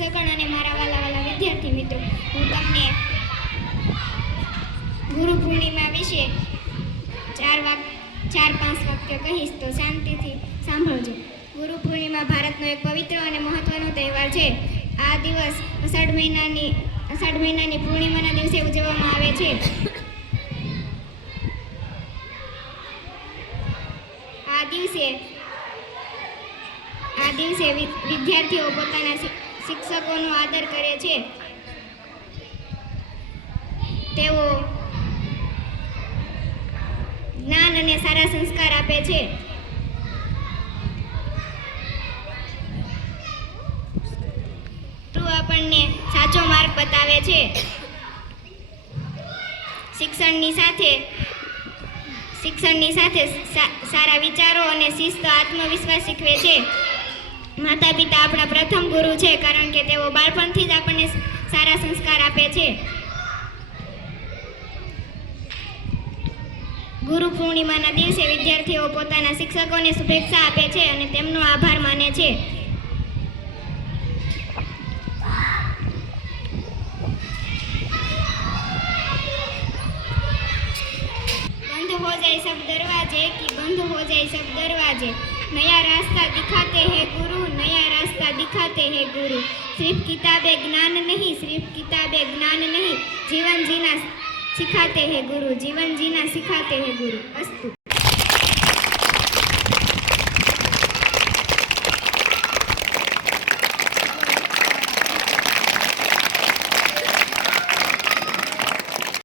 શિક્ષકગણ અને મારા વાલા વિદ્યાર્થી મિત્રો, હું તમને ગુરુ પૂર્ણિમા વિશે 4-5 વાક્ય કહીશ, તો શાંતિથી સાંભળજો. ગુરુ પૂર્ણિમા ભારતનો એક પવિત્ર અને મહત્વનો તહેવાર છે. આ દિવસ અષાઢ મહિનાની પૂર્ણિમાના દિવસે ઉજવવામાં આવે છે. આ દિવસે વિદ્યાર્થીઓ પોતાના શિક્ષકોનો આદર કરે છે. તેઓ જ્ઞાન અને સારા સંસ્કાર આપે છે. આપણને સાચો માર્ગ બતાવે છે. શિક્ષણની સાથે સારા વિચારો અને શિસ્ત, આત્મવિશ્વાસ શીખવે છે. માતા પિતા આપણા પ્રથમ ગુરુ છે, કારણ કે તેઓ બાળપણથી જ આપણને સારા સંસ્કાર આપે છે. ગુરુ પૂર્ણિમાના દિવસે વિદ્યાર્થીઓ પોતાના શિક્ષકોને શુભેચ્છા આપે છે અને તેમનો આભાર માને છે. बंद हो जाए सब दरवाजे कि बंद हो जाए सब दरवाजे, नया रास्ता दिखाते हैं गुरु, नया रास्ता दिखाते हैं गुरु. सिर्फ किताबें ज्ञान नहीं, सिर्फ किताबें ज्ञान नहीं, जीवन जीना सिखाते हैं गुरु, जीवन जीना सिखाते हैं गुरु. अस्तु.